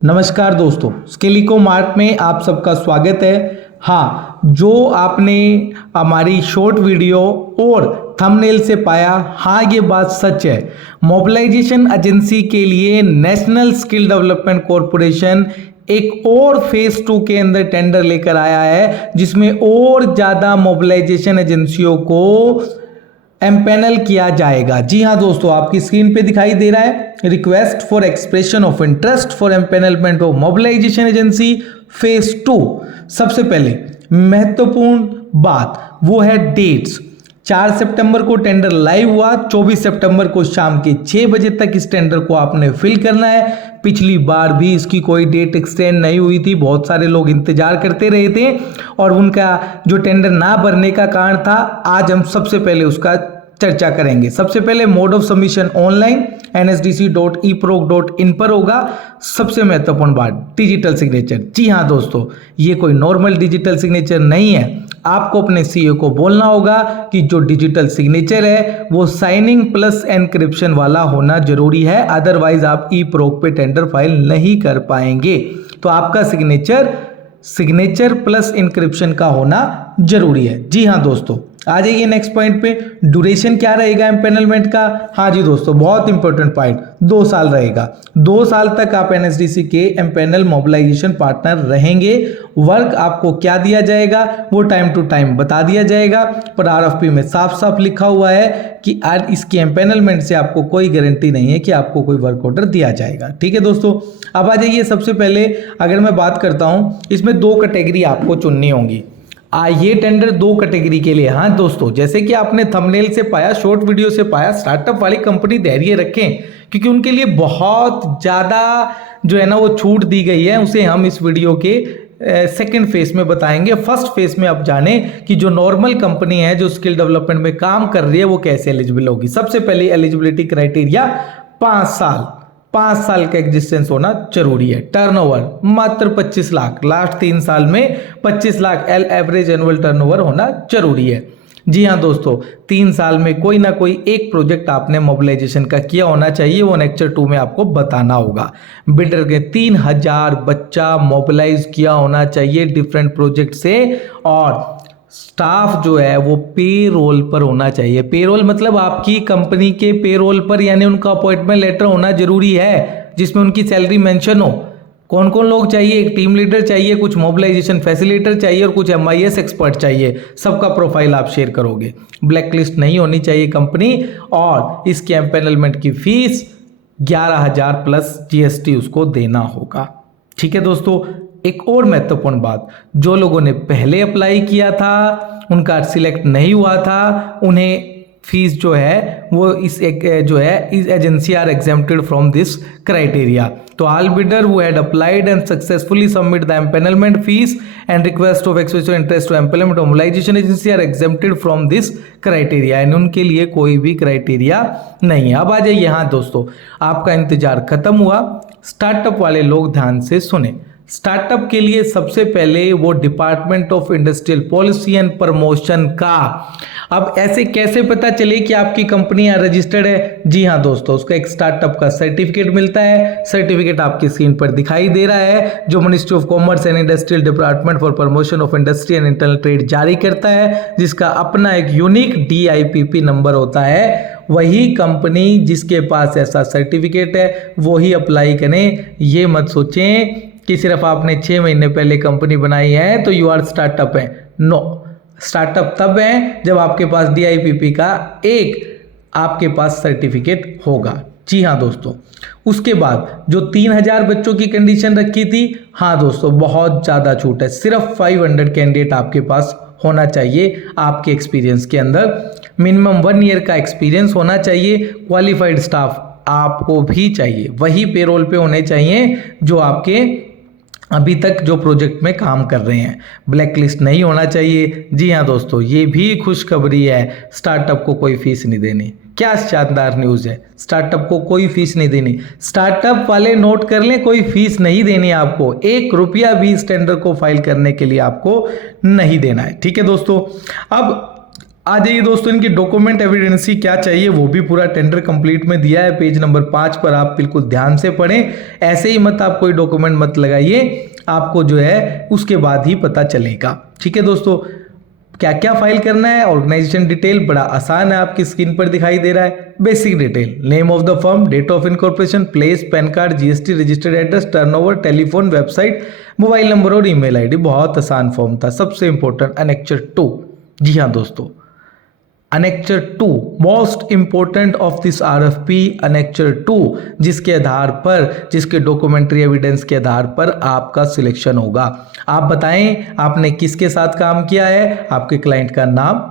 नमस्कार दोस्तों, स्किलिको मार्ट में आप सबका स्वागत है। हाँ, जो आपने हमारी शॉर्ट वीडियो और थंबनेल से पाया, हाँ ये बात सच है। मोबिलाइजेशन एजेंसी के लिए नेशनल स्किल डेवलपमेंट कॉरपोरेशन एक और फेज 2 के अंदर टेंडर लेकर आया है, जिसमें और ज़्यादा मोबिलाइजेशन एजेंसियों को एम्पैनल किया जाएगा। जी हाँ दोस्तों, आपकी स्क्रीन पे दिखाई दे रहा है request for expression of interest for empanelment of mobilisation agency phase 2। सबसे पहले महत्वपूर्ण बात वो है डेट्स। 4 सितंबर को टेंडर लाइव हुआ, 24 सितंबर को शाम के 6 बजे तक इस टेंडर को आपने फिल करना है। पिछली बार भी इसकी कोई डेट एक्सटेंड नहीं हुई थी, बहुत सारे लोग इंतजार करते रहे थे और उनका जो टेंडर ना भरने का कारण था, आज हम सबसे पहले उसका चर्चा करेंगे। सबसे पहले mode of submission online nsdc.eproc.in पर होगा। सबसे महत्वपूर्ण बात डिजिटल सिग्नेचर। जी हाँ दोस्तों, ये कोई नॉर्मल डिजिटल सिग्नेचर नहीं है। आपको अपने सीईओ को बोलना होगा कि जो डिजिटल सिग्नेचर है वो साइनिंग प्लस एनक्रिप्शन वाला होना जरूरी है, अदरवाइज आप eproc पे टेंडर फाइल नहीं कर पाएंगे। तो आपका सिग्नेचर प्लस इंक्रिप्शन का होना जरूरी है। जी हाँ दोस्तों, आ जाइए नेक्स्ट पॉइंट पे। ड्यूरेशन क्या रहेगा एम्पैनलमेंट का? हाँ जी दोस्तों, बहुत इंपॉर्टेंट पॉइंट, 2 साल रहेगा। 2 साल तक आप एनएसडीसी के एम्पैनल मोबिलाइजेशन पार्टनर रहेंगे। वर्क आपको क्या दिया जाएगा वो टाइम टू टाइम बता दिया जाएगा, पर आरएफपी में साफ साफ लिखा हुआ है कि आज इसके एम्पैनलमेंट से आपको कोई गारंटी नहीं है कि आपको कोई वर्क ऑर्डर दिया जाएगा। ठीक है दोस्तों, अब आ जाइए। सबसे पहले अगर मैं बात करता हूँ, इसमें 2 कैटेगरी आपको चुननी होंगी। ये टेंडर 2 कैटेगरी के लिए। हाँ दोस्तों, जैसे कि आपने थंबनेल से पाया, शॉर्ट वीडियो से पाया, स्टार्टअप वाली कंपनी धैर्य रखें, क्योंकि उनके लिए बहुत ज़्यादा जो है ना वो छूट दी गई है। उसे हम इस वीडियो के सेकेंड फेज में बताएंगे। फर्स्ट फेज में अब जाने कि जो नॉर्मल कंपनी है जो स्किल डेवलपमेंट में काम कर रही है वो कैसे एलिजिबल होगी। सबसे पहले एलिजिबिलिटी क्राइटेरिया 5 साल का एग्जिस्टेंस होना जरूरी है। टर्नओवर मात्र 25 लाख, लास्ट 3 साल में 25 लाख एवरेज एनुअल टर्नओवर होना जरूरी है। जी हाँ दोस्तों, 3 साल में कोई ना कोई एक प्रोजेक्ट आपने मोबिलाइजेशन का किया होना चाहिए, वो लेक्चर 2 में आपको बताना होगा। बिल्डर के 3000 बच्चा मोबिलाइज किया होना चाहिए डिफरेंट प्रोजेक्ट से, और स्टाफ जो है वो पेरोल पर होना चाहिए। पेरोल मतलब आपकी कंपनी के पेरोल पर, यानी उनका अपॉइंटमेंट लेटर होना जरूरी है जिसमें उनकी सैलरी मेंशन हो। कौन कौन लोग चाहिए? एक टीम लीडर चाहिए, कुछ मोबिलाइजेशन फैसिलिटेटर चाहिए और कुछ MIS एक्सपर्ट चाहिए। सबका प्रोफाइल आप शेयर करोगे। ब्लैक लिस्ट नहीं होनी चाहिए कंपनी, और इसके एम्पैनलमेंट की फीस 11,000 प्लस GST उसको देना होगा। ठीक है दोस्तों, एक और महत्वपूर्ण बात, जो लोगों ने पहले अप्लाई किया था, उनका सिलेक्ट नहीं हुआ था, उन्हें फीस जो है वो इस agency are exempted from this criteria. तो all bidder who had applied and successfully submit the empanelment fees and request of expression interest to empanelment mobilization agency are exempted from this criteria, and उनके लिए कोई भी criteria नहीं है। अब आ जाइए। यहाँ दोस्तों, आपका इंतजार खत्म हुआ। स्टार्टअप वाले लोग ध्यान से सुने। स्टार्टअप के लिए सबसे पहले वो department of industrial policy and promotion का, अब ऐसे कैसे पता चले कि आपकी कंपनी रजिस्टर्ड है? जी हाँ दोस्तों, उसका एक स्टार्टअप का सर्टिफिकेट मिलता है। सर्टिफिकेट आपकी स्क्रीन पर दिखाई दे रहा है, जो ministry of commerce and industrial department for promotion of industry and internal trade जारी करता है, जिसका अपना एक यूनिक DIPP नंबर होता है। वही कंपनी जिसके पास ऐसा सर्टिफिकेट है वही अप्लाई करें। ये मत सोचें कि सिर्फ आपने 6 महीने पहले कंपनी बनाई है तो यू आर स्टार्टअप है। नो, स्टार्टअप तब है जब आपके पास DIPP का एक आपके पास सर्टिफिकेट होगा। जी हाँ दोस्तों, उसके बाद जो 3000 बच्चों की कंडीशन रखी थी, हाँ दोस्तों बहुत ज़्यादा छूट है। सिर्फ 500 कैंडिडेट आपके पास होना चाहिए। आपके एक्सपीरियंस के अंदर मिनिमम 1 ईयर का एक्सपीरियंस होना चाहिए। क्वालिफाइड स्टाफ आपको भी चाहिए, वही पेरोल पे होने चाहिए जो आपके अभी तक जो प्रोजेक्ट में काम कर रहे हैं। ब्लैक लिस्ट नहीं होना चाहिए। जी हाँ दोस्तों, ये भी खुशखबरी है, स्टार्टअप को कोई फीस नहीं देनी। क्या शानदार न्यूज़ है, स्टार्टअप को कोई फीस नहीं देनी। स्टार्टअप वाले नोट कर लें, कोई फीस नहीं देनी आपको। 1 रुपया भी इस टेंडर को फाइल करने के लिए आपको नहीं देना है। ठीक है दोस्तों, अब आ जाइए दोस्तों, इनकी डॉक्यूमेंट एविडेंसी क्या चाहिए वो भी पूरा टेंडर कंप्लीट में दिया है। पेज नंबर 5 पर आप बिल्कुल ध्यान से पढ़ें, ऐसे ही मत आप कोई डॉक्यूमेंट मत लगाइए, आपको जो है उसके बाद ही पता चलेगा। ठीक है दोस्तों, क्या क्या फाइल करना है, ऑर्गेनाइजेशन डिटेल बड़ा आसान है, आपकी स्क्रीन पर दिखाई दे रहा है। Basic detail, name of the firm, date of incorporation, place, PAN card, GST registered address, turnover, telephone, website, mobile number और ईमेल आईडी। बहुत आसान फॉर्म था। सबसे इंपॉर्टेंट अनेक्चर 2, जी हाँ दोस्तों, annexure 2 most important of this RFP, annexure 2 जिसके आधार पर, जिसके डॉक्यूमेंट्री एविडेंस के आधार पर आपका सिलेक्शन होगा। आप बताएं आपने किसके साथ काम किया है, आपके क्लाइंट का नाम,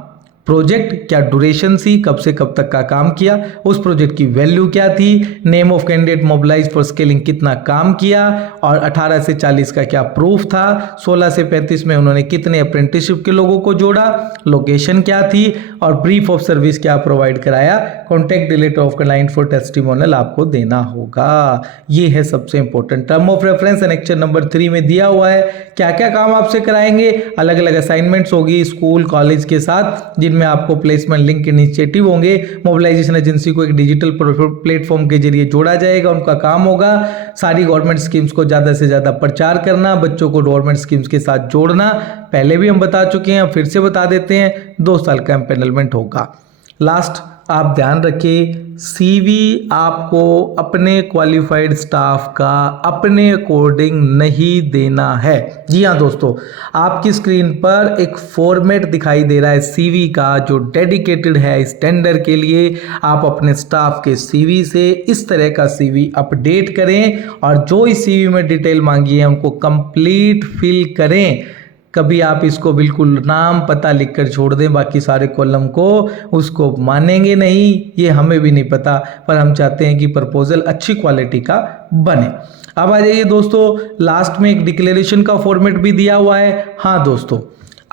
प्रोजेक्ट क्या ड्यूरेशन थी, कब से कब तक का काम किया, उस प्रोजेक्ट की वैल्यू क्या थी, name of candidate mobilise for scaling कितना काम किया, और 18 से 40 का क्या प्रूफ था, 16 से 35 में उन्होंने कितने अप्रेंटिसशिप के लोगों को जोड़ा, लोकेशन क्या थी, और ब्रीफ ऑफ सर्विस क्या प्रोवाइड कराया, contact detail of client for testimonial आपको देना होगा। ये है सबसे important. Term of reference annexure number 3 में दिया हुआ है, क्या क्या काम आपसे कराएंगे, अलग अलग असाइनमेंट्स होगी स्कूल कॉलेज के साथ, जिनमें आपको प्लेसमेंट लिंक इनिशिएटिव होंगे, मोबिलाइजेशन एजेंसी को एक डिजिटल प्लेटफॉर्म के जरिए जोड़ा जाएगा, उनका काम होगा सारी गवर्नमेंट स्कीम्स को ज्यादा से ज्यादा प्रचार करना, बच्चों को गवर्नमेंट स्कीम्स के साथ जोड़ना। पहले भी हम बता चुके हैं, फिर से बता देते हैं, 2 साल का एम्पेनलमेंट होगा। लास्ट आप ध्यान रखिए, सीवी आपको अपने क्वालिफाइड स्टाफ का अपने अकॉर्डिंग नहीं देना है। जी हाँ दोस्तों, आपकी स्क्रीन पर एक फॉर्मेट दिखाई दे रहा है सीवी का, जो डेडिकेटेड है इस टेंडर के लिए। आप अपने स्टाफ के सीवी से इस तरह का सीवी अपडेट करें, और जो इस सीवी में डिटेल मांगी है उनको कंप्लीट फिल करें। कभी आप इसको बिल्कुल नाम पता लिखकर छोड़ दें बाकी सारे कॉलम को, उसको मानेंगे नहीं, ये हमें भी नहीं पता, पर हम चाहते हैं कि प्रपोजल अच्छी क्वालिटी का बने। अब आ जाइए दोस्तों, लास्ट में एक डिक्लेरेशन का फॉर्मेट भी दिया हुआ है। हाँ दोस्तों,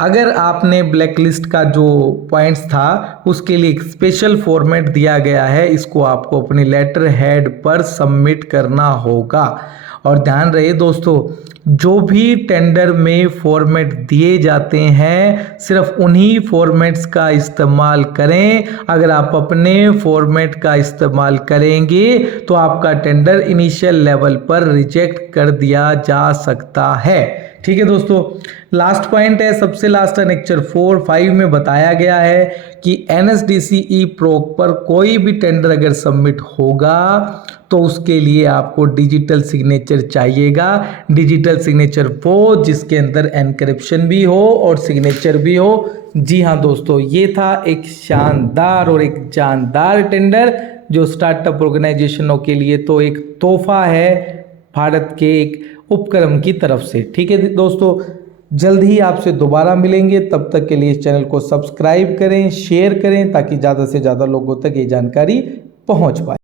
अगर आपने ब्लैक लिस्ट का जो पॉइंट्स था उसके लिए एक स्पेशल फॉर्मेट दिया गया है, इसको आपको अपनी लेटर हेड पर सबमिट करना होगा। और ध्यान रहे दोस्तों, जो भी टेंडर में फॉर्मेट दिए जाते हैं सिर्फ उन्हीं फॉर्मेट्स का इस्तेमाल करें। अगर आप अपने फॉर्मेट का इस्तेमाल करेंगे तो आपका टेंडर इनिशियल लेवल पर रिजेक्ट कर दिया जा सकता है। ठीक है दोस्तों, लास्ट पॉइंट है, सबसे लास्ट अनेक्चर 4-5 में बताया गया है कि NSDCE प्रोक पर कोई भी टेंडर अगर सबमिट होगा तो उसके लिए आपको डिजिटल सिग्नेचर चाहिएगा। डिजिटल सिग्नेचर वो जिसके अंदर एनक्रिप्शन भी हो और सिग्नेचर भी हो। जी हाँ दोस्तों, ये था एक शानदार और एक जानदार टेंडर जो स्टार्टअप ऑर्गेनाइजेशनों के लिए तो एक तोहफा है भारत के एक उपक्रम की तरफ से। ठीक है दोस्तों, जल्द ही आपसे दोबारा मिलेंगे, तब तक के लिए इस चैनल को सब्सक्राइब करें, शेयर करें, ताकि ज़्यादा से ज़्यादा लोगों तक ये जानकारी पहुंच पाए।